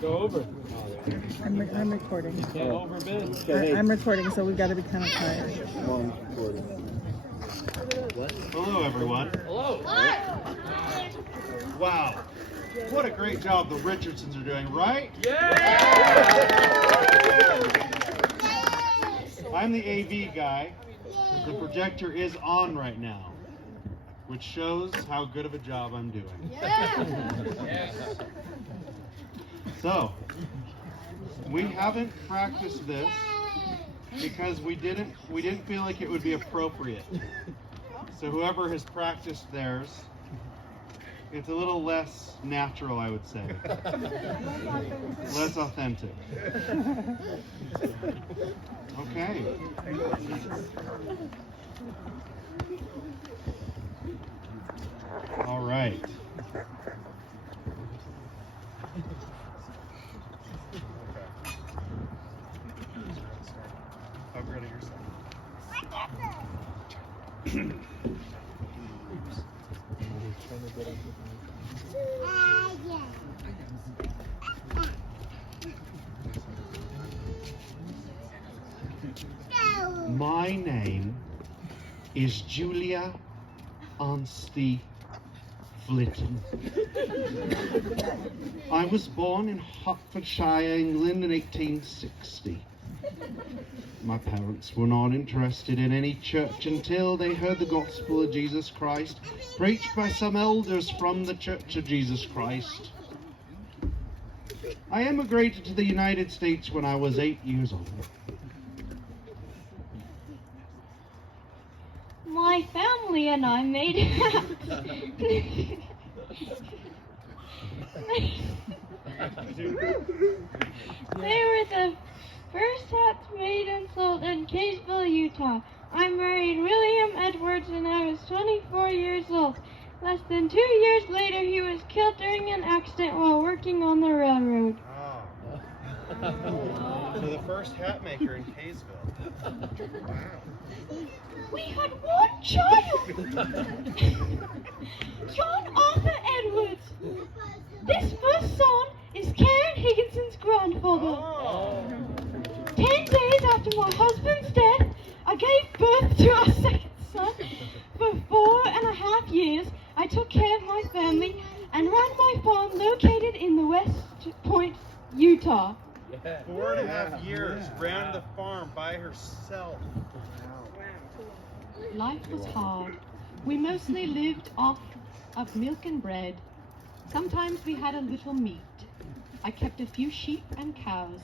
Go over. I'm recording. Can't overbid. I'm recording, so we've got to be kind of quiet. Hello, everyone. Hello. Wow. What a great job the Richardsons are doing, right? Yeah! I'm the AV guy. The projector is on right now, which shows how good of a job I'm doing. So, we haven't practiced this because we didn't feel like it would be appropriate. So whoever has practiced theirs, it's a little less natural, I would say. Less authentic. Okay. All right. I'm ready yourself. My name is Julia Anstey Flitton. I was born in Hertfordshire, England in 1860. My parents were not interested in any church until they heard the gospel of Jesus Christ preached by some elders from the Church of Jesus Christ. I emigrated to the United States when I was 8 years old. My family and I made They were the first hats made and sold in Kaysville, Utah. I married William Edwards when I was 24 years old. Less than 2 years later, he was killed during an accident while working on the railroad. So the first hat maker in Kaysville. We had one child, John Arthur Edwards. This first son is Karen Higginson's grandfather. 10 days after my husband's death, I gave birth to our second son. For 4.5 years, I took care of my family and ran my farm located in the West Point, Utah. 4.5 years, ran the farm by herself. Life was hard. We mostly lived off of milk and bread. Sometimes we had a little meat. I kept a few sheep and cows.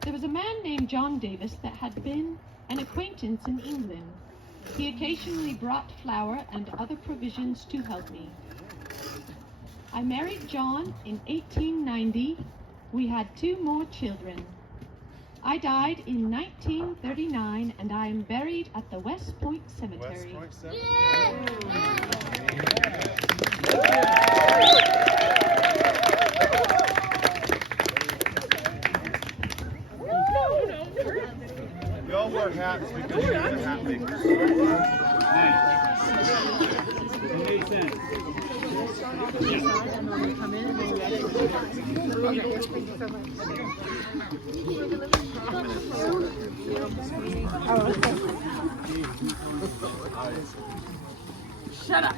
There was a man named John Davis that had been an acquaintance in England. He occasionally brought flour and other provisions to help me. I married John in 1890. We had 2 more children. I died in 1939 and I am buried at the West Point Cemetery. West Point Cemetery. We all wore hats because we were the hat makers. Shut up.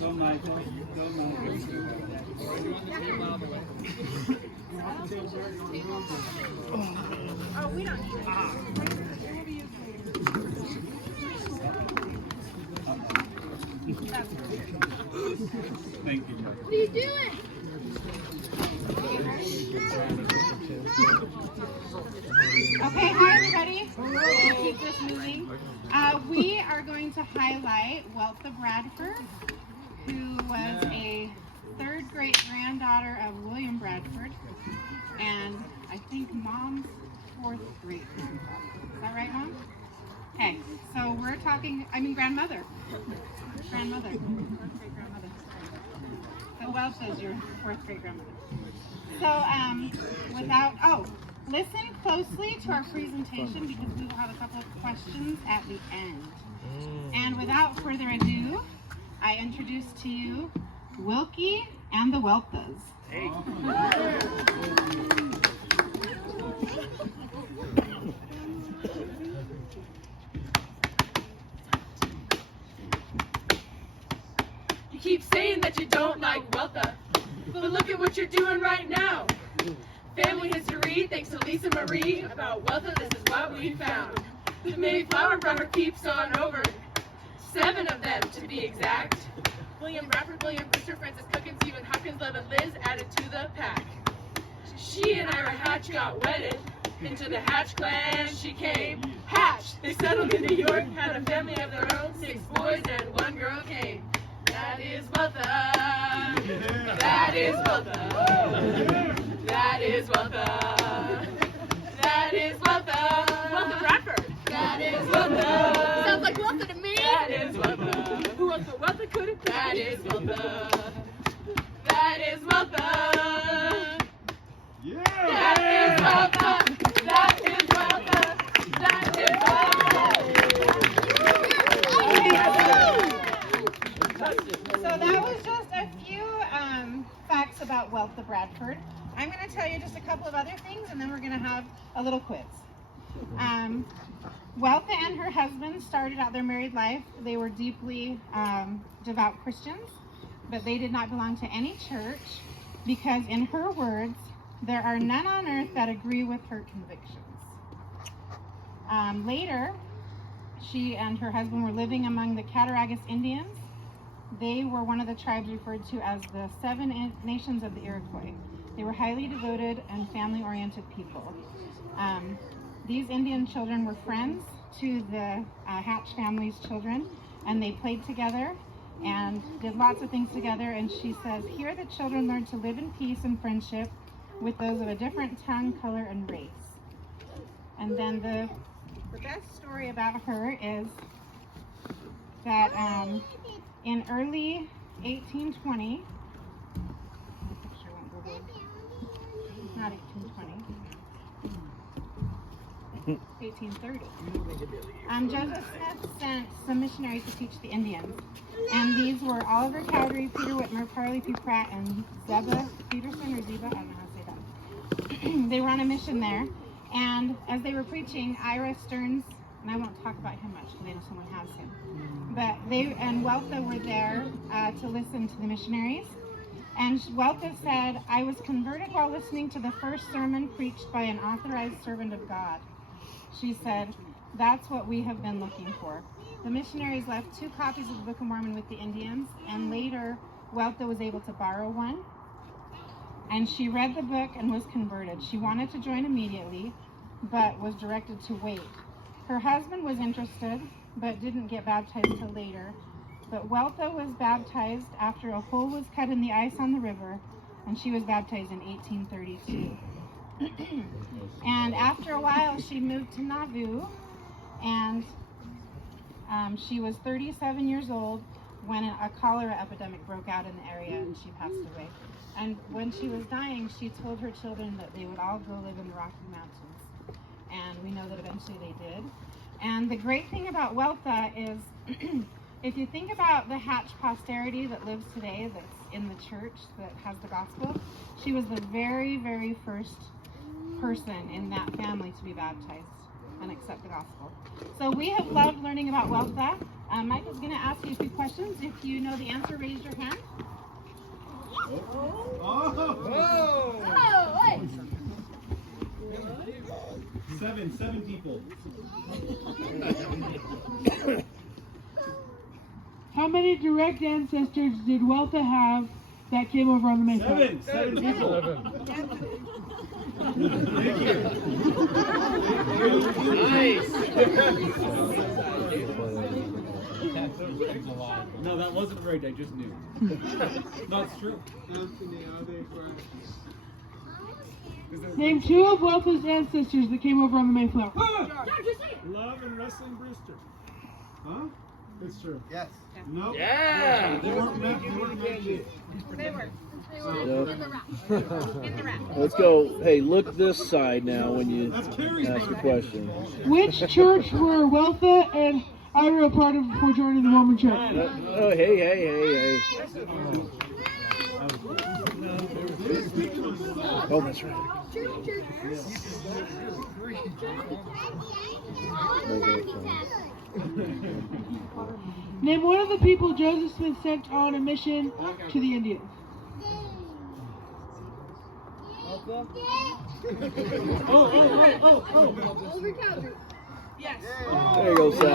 Go, Michael. Go, Michael. Oh, we don't need it. Thank you. What are you doing? Okay, hi everybody. We'll keep this moving. We are going to highlight Weltha Bradford, who was a 3rd great granddaughter of William Bradford, and I think Mom's 4th great granddaughter. Is that right, Mom? Okay, so we're talking, grandmother. Grandmother. 4th great grandmother. So Weltha is your 4th great grandmother. So, listen closely to our presentation because we will have a couple of questions at the end. And without further ado, I introduce to you Wilkie and the Welthas. You keep saying that you don't like Weltha, but look at what you're doing right now. Family history, thanks to Lisa Marie, about Weltha, this is what we found. The Mayflower brought her peeps on over, 7 of them to be exact. William Bradford, William Brewster, Francis Cook, and Stephen Hopkins, Love and Liz added to the pack. She and Ira Hatch got wedded, into the Hatch clan she came. Hatch, they settled in New York, had a family of their own, 6 boys and 1 girl came. That is Weltha. That is Weltha. That is Weltha. That is Weltha. Weltha Bradford. That is Weltha. Sounds like Weltha to me. That is Weltha. Who wants the Weltha could it? That is Weltha. That is Weltha. Yeah! That is Weltha. That is Weltha. That is So that was just a few facts about Weltha Bradford. I'm going to tell you just a couple of other things, and then we're going to have a little quiz. Weltha and her husband started out their married life. They were deeply devout Christians, but they did not belong to any church because, in her words, there are none on earth that agree with her convictions. Later, she and her husband were living among the Cattaraugus Indians. They were one of the tribes referred to as the 7 Nations of the Iroquois. They were highly devoted and family-oriented people. These Indian children were friends to the Hatch family's children, and they played together and did lots of things together. And she says, here the children learned to live in peace and friendship with those of a different tongue, color, and race. And then the best story about her is that in early 1820, not 1820, 1830, Joseph Smith sent some missionaries to teach the Indians. And these were Oliver Cowdery, Peter Whitmer, Parley P. Pratt, and Zeba Peterson, or Zeba, I don't know how to say that. They were on a mission there. And as they were preaching, Ira Stearns, and I won't talk about him much because I know someone has him, but they and Weltha were there to listen to the missionaries. And Weltha said, I was converted while listening to the first sermon preached by an authorized servant of God. She said, that's what we have been looking for. The missionaries left 2 copies of the Book of Mormon with the Indians, and later Weltha was able to borrow one. And she read the book and was converted. She wanted to join immediately, but was directed to wait. Her husband was interested, but didn't get baptized till later. But Weltha was baptized after a hole was cut in the ice on the river, and she was baptized in 1832. And after a while, she moved to Nauvoo, and she was 37 years old when a cholera epidemic broke out in the area, and she passed away. And when she was dying, she told her children that they would all go live in the Rocky Mountains. And we know that eventually they did. And the great thing about Weltha is, if you think about the Hatch posterity that lives today, that's in the church, that has the gospel, she was the very, very first person in that family to be baptized and accept the gospel. So we have loved learning about Weltha. Michael's going to ask you a few questions. If you know the answer, raise your hand. Seven people. How many direct ancestors did Weltha have that came over on the Mayflower? Seven people. No, that wasn't right. I just knew. No, it's true. Name 2 of Weltha's ancestors that came over on the Mayflower. Love and Wrestling Brewster. Huh? It's true. Yes. No. Yeah. They weren't mentioned. They were. Let's go. Hey, look this side now when you ask a question. Which church were Weltha and Ira a part of before joining the Mormon Church? Oh, hey. Oh, that's right. Name one of the people Joseph Smith sent on a mission to the Indians. Yes. There you go, Sam.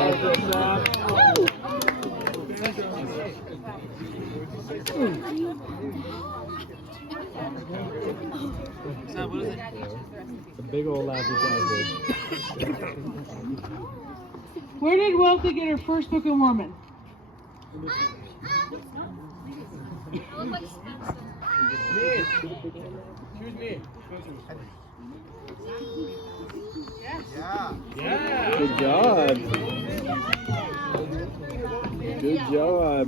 A big old laughy fish. Where did Weltha get her first Book of Mormon? Good job. Good job.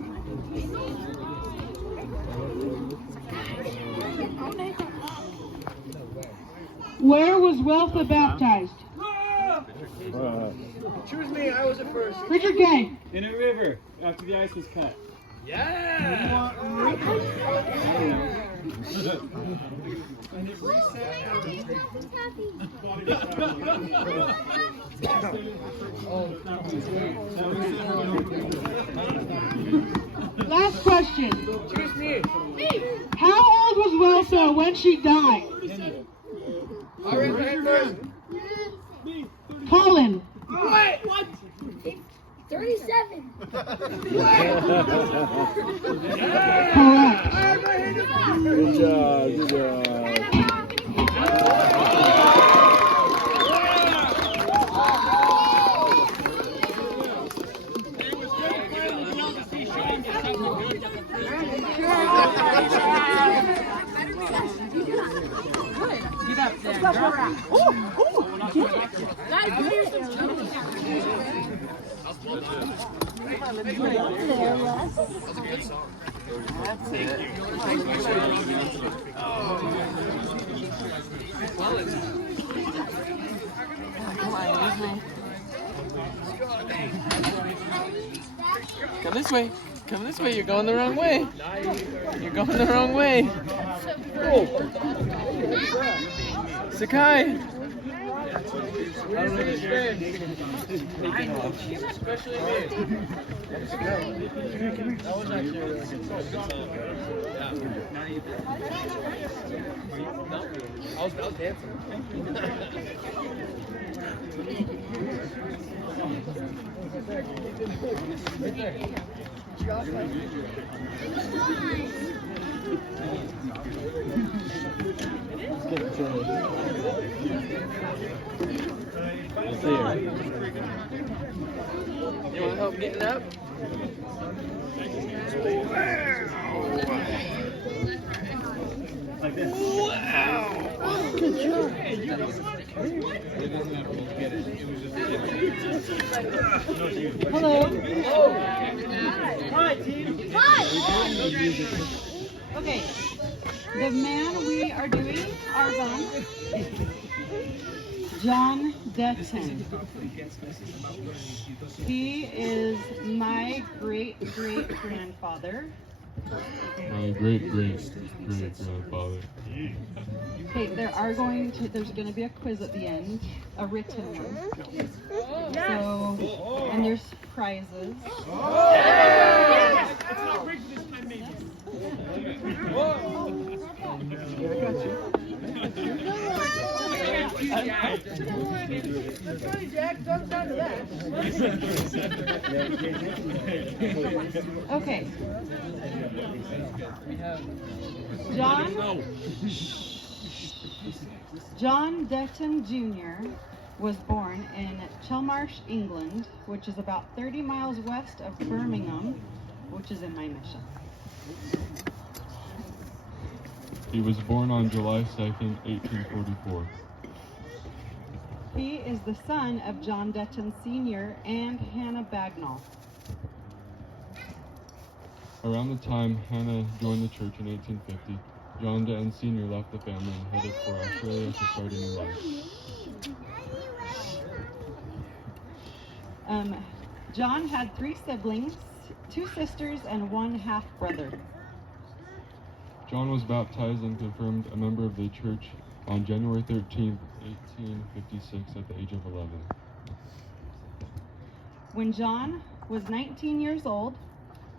Where was Weltha baptized? Choose me. I was at first. Richard Gay. In a river after the ice was cut. Yeah. And it reset. Last question. Choose me. How old was Weltha when she died? I raise my hand first. Colin. What? 37. Correct. Good job. Good job. Come this way. Come this way. You're going the wrong way. You're going the wrong way. Sakai. Especially me. That was actually a really good song. I was dancing. You want help getting up? Like this. Wow! Good job. Hello. Hi, team. Okay, the man we are doing our on, John Detton. He is my great-great-grandfather. My great-great-great-grandfather. Okay, there's gonna be a quiz at the end, a written one. So, and there's prizes. It's not rigged this time, maybe. That's funny, Jack. Don't sound to that. Okay. John Detton Jr. was born in Chelmarsh, England, which is about 30 miles west of Birmingham, which is in my mission. He was born on July 2nd, 1844. He is the son of John Detton Sr. and Hannah Bagnall. Around the time Hannah joined the church in 1850, John Denton Sr. left the family and headed for Australia to start a new life. John had 3 siblings, 2 sisters, and 1 half-brother. John was baptized and confirmed a member of the church on January 13, 1856 at the age of 11. When John was 19 years old,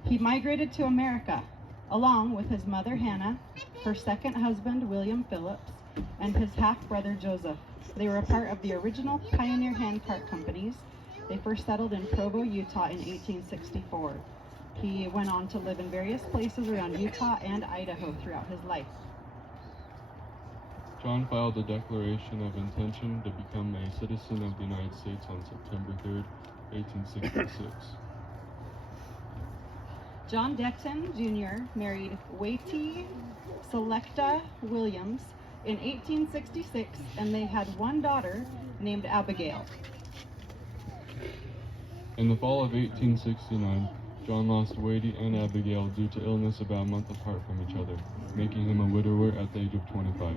he migrated to America, along with his mother Hannah, her second husband William Phillips, and his half-brother Joseph. They were a part of the original pioneer handcart companies. They first settled in Provo, Utah in 1864. He went on to live in various places around Utah and Idaho throughout his life. John filed a declaration of intention to become a citizen of the United States on September 3, 1866. John Denton Jr. married Watie Selecta Williams in 1866, and they had 1 daughter named Abigail. In the fall of 1869, John lost Watie and Abigail due to illness about a month apart from each other, making him a widower at the age of 25.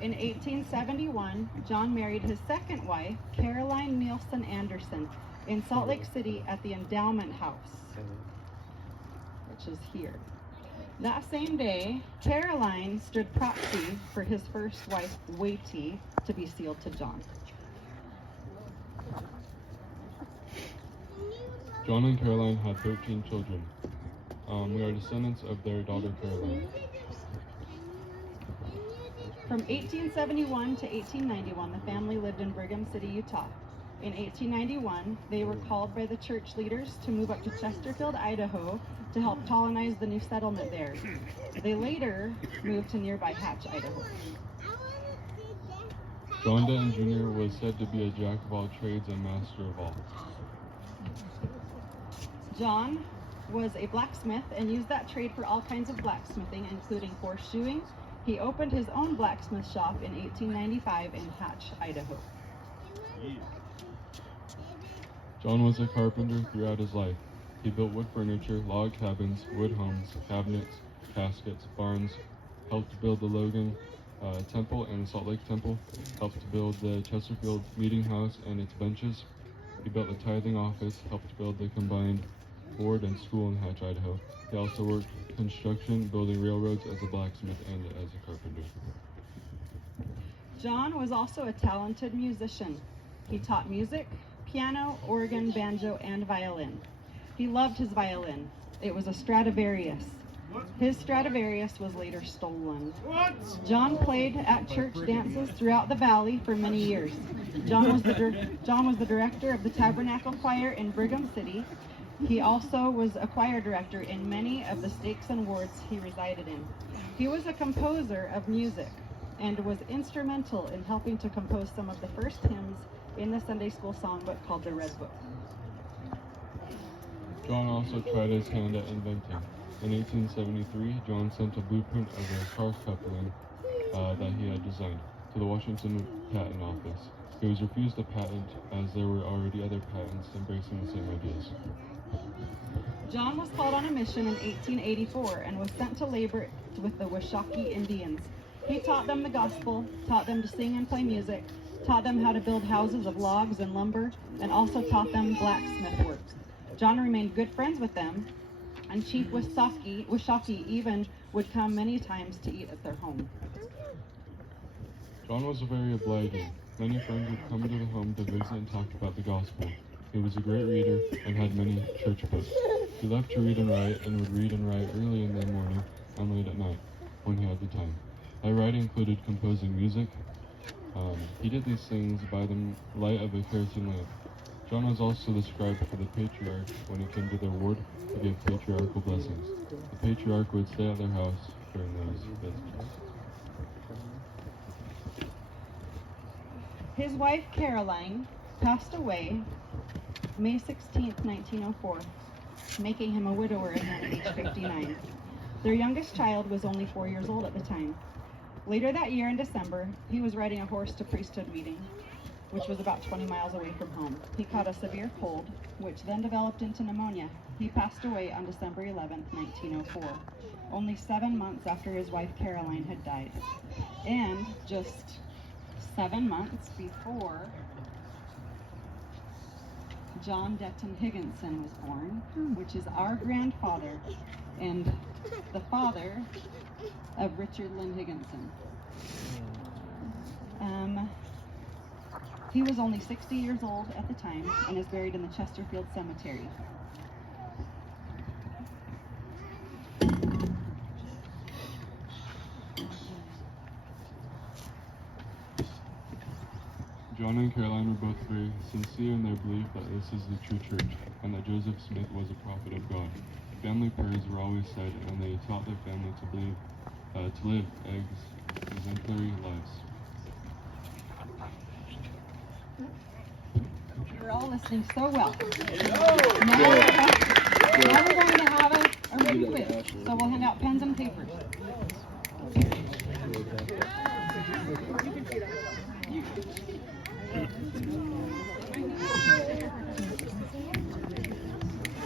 In 1871, John married his second wife, Caroline Nielsen Anderson, in Salt Lake City at the Endowment House, which is here. That same day, Caroline stood proxy for his first wife, Watie, to be sealed to John. John and Caroline had 13 children. We are descendants of their daughter Caroline. From 1871 to 1891, the family lived in Brigham City, Utah. In 1891, they were called by the church leaders to move up to Chesterfield, Idaho, to help colonize the new settlement there. They later moved to nearby Hatch, Idaho. John Denton Jr. was said to be a jack of all trades and master of all. John was a blacksmith and used that trade for all kinds of blacksmithing, including horseshoeing. He opened his own blacksmith shop in 1895 in Hatch, Idaho. John was a carpenter throughout his life. He built wood furniture, log cabins, wood homes, cabinets, caskets, barns, helped build the Logan Temple and the Salt Lake Temple, helped build the Chesterfield Meeting House and its benches. He built the tithing office, helped build the combined board and school in Hatch, Idaho. He also worked construction, building railroads as a blacksmith and as a carpenter. John was also a talented musician. He taught music, piano, organ, banjo, and violin. He loved his violin. It was a Stradivarius. His Stradivarius was later stolen. John played at church dances throughout the valley for many years. John was the director of the Tabernacle Choir in Brigham City. He also was a choir director in many of the stakes and wards he resided in. He was a composer of music and was instrumental in helping to compose some of the first hymns in the Sunday school songbook called the Red Book. John also tried his hand at inventing. In 1873, John sent a blueprint of a car coupling that he had designed to the Washington Patent Office. It was refused a patent as there were already other patents embracing the same ideas. John was called on a mission in 1884 and was sent to labor with the Washakie Indians. He taught them the gospel, taught them to sing and play music, taught them how to build houses of logs and lumber, and also taught them blacksmith work. John remained good friends with them, and Chief Washakie even would come many times to eat at their home. John was very obliging. Many friends would come to the home to visit and talk about the gospel. He was a great reader and had many church books. He loved to read and write, and would read and write early in the morning and late at night when he had the time. My writing included composing music. He did these things by the light of a kerosene lamp. John was also the scribe for the patriarch when he came to their ward to give patriarchal blessings. The patriarch would stay at their house during those visits. His wife, Caroline, passed away May 16, 1904, making him a widower again at age 59. Their youngest child was only 4 years old at the time. Later that year in December, he was riding a horse to priesthood meeting. which was about 20 miles away from home. He caught a severe cold, which then developed into pneumonia. He passed away on December 11, 1904, only 7 months after his wife Caroline had died. And just 7 months before John Detton Higginson was born, which is our grandfather and the father of Richard Lynn Higginson. He was only 60 years old at the time and is buried in the Chesterfield Cemetery. John and Caroline were both very sincere in their belief that this is the true church and that Joseph Smith was a prophet of God. Family prayers were always said, and they taught their family to live exemplary lives. You're all listening so well. Now we're going to have a reading quiz. So we'll hand out pens and papers.